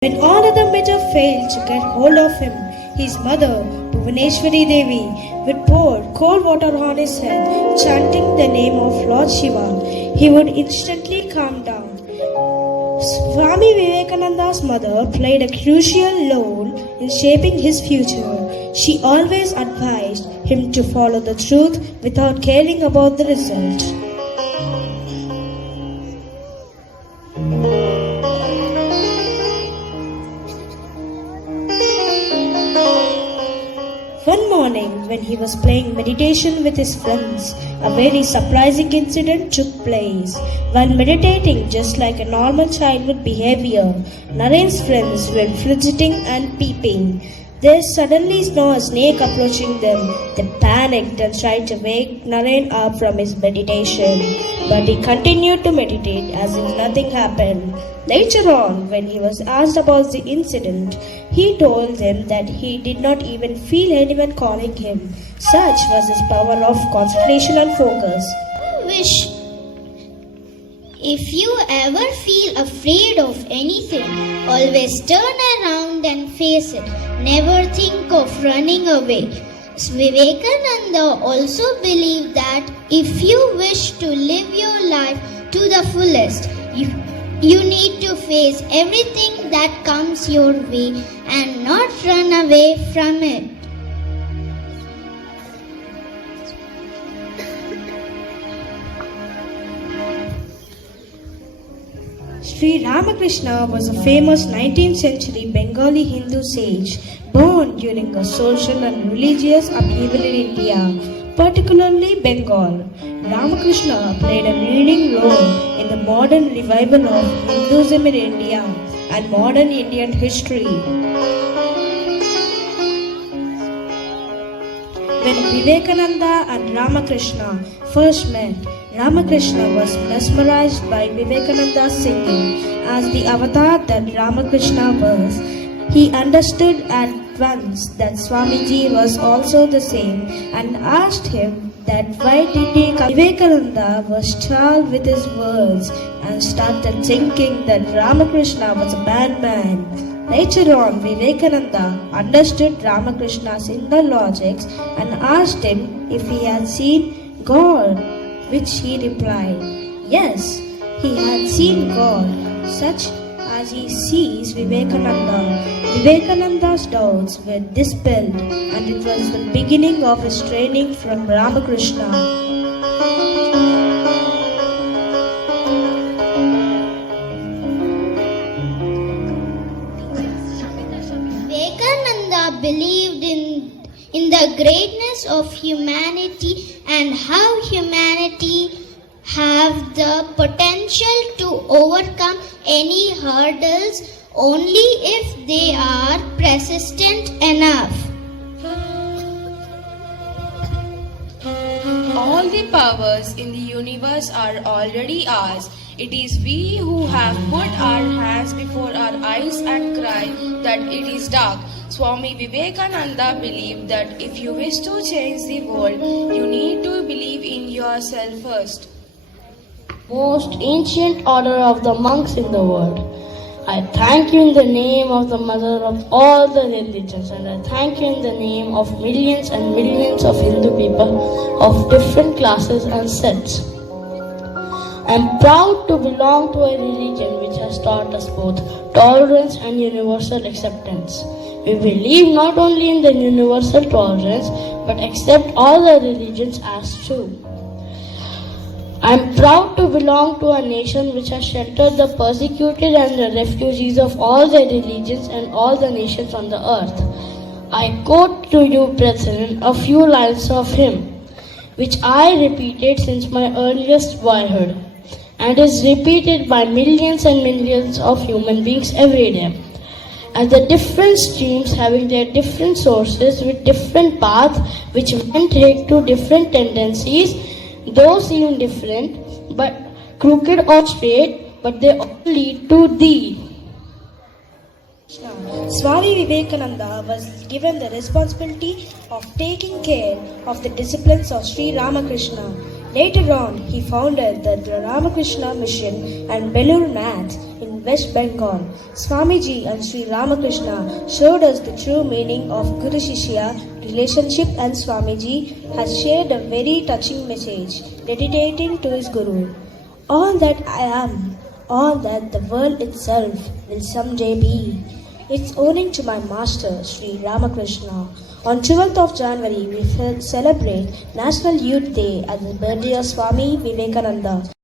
When all other measures failed to get hold of him, his mother, Bhuvaneshwari Devi, would pour cold water on his head, chanting the name of Lord Shiva. He would instantly calm down. Swami Vivekananda's mother played a crucial role in shaping his future. She always advised him to follow the truth without caring about the result. One morning, when he was playing meditation with his friends, a very surprising incident took place. While meditating just like a normal childhood behavior, Naren's friends were fidgeting and peeping. They suddenly saw a snake approaching them. They panicked and tried to wake Naren up from his meditation, but he continued to meditate as if nothing happened. Later on, when he was asked about the incident, he told them that he did not even feel anyone calling him. Such was his power of concentration and focus. Wish. If you ever feel afraid of anything, always turn around and face it. Never think of running away. Vivekananda also believed that if you wish to live your life to the fullest, you need to face everything that comes your way and not run away from it. Sri Rama Krishna was a famous 19th century Bengali Hindu sage born during a social and religious upheaval in India, particularly Bengal. Ramakrishna played a leading role in the modern revival of Hinduism in India and modern Indian history. When Vivekananda and Ramakrishna first met, Ramakrishna was mesmerized by Vivekananda's singing. As the avatar that Ramakrishna was, he understood at once that Swamiji was also the same and asked him that why did he come. Vivekananda was charmed with his words and started thinking that Ramakrishna was a bad man. Later on, Vivekananda understood Ramakrishna's inner logics and asked him if he had seen God, which he replied, yes, he had seen God, such as he sees Vivekananda. Vivekananda's doubts were dispelled, and it was the beginning of his training from Ramakrishna. Vivekananda believed in the greatness of humanity and how humanity have the potential to overcome any hurdles only if they are persistent enough. All the powers in the universe are already ours. It is we who have put our hands before our eyes and cry that it is dark. Swami Vivekananda believed that if you wish to change the world, you need to believe in yourself first. Most ancient order of the monks in the world, I thank you in the name of the mother of all the religions, and I thank you in the name of millions and millions of Hindu people of different classes and sects. I am proud to belong to a religion which has taught us both tolerance and universal acceptance. We believe not only in the universal tolerance, but accept all the religions as true. I am proud to belong to a nation which has sheltered the persecuted and the refugees of all the religions and all the nations on the earth. I quote to you, brethren, a few lines of him, which I repeated since my earliest boyhood, and is repeated by millions and millions of human beings every day. As the different streams having their different sources with different paths, which men take to different tendencies, those seem different, but crooked or straight, but they all lead to thee. Swami Vivekananda was given the responsibility of taking care of the disciplines of Sri Rama Krishna. Later on, he founded the Ramakrishna Mission and Belur Nath in West Bengal. Swamiji and Sri Rama Krishna showed us the true meaning of Guru Shishya relationship, and Swamiji has shared a very touching message dedicating to his Guru. All that I am, all that the world itself will someday be. It's owing to my master, Sri Rama Krishna. On 12th of January, we celebrate National Youth Day as the birthday of Swami Vivekananda.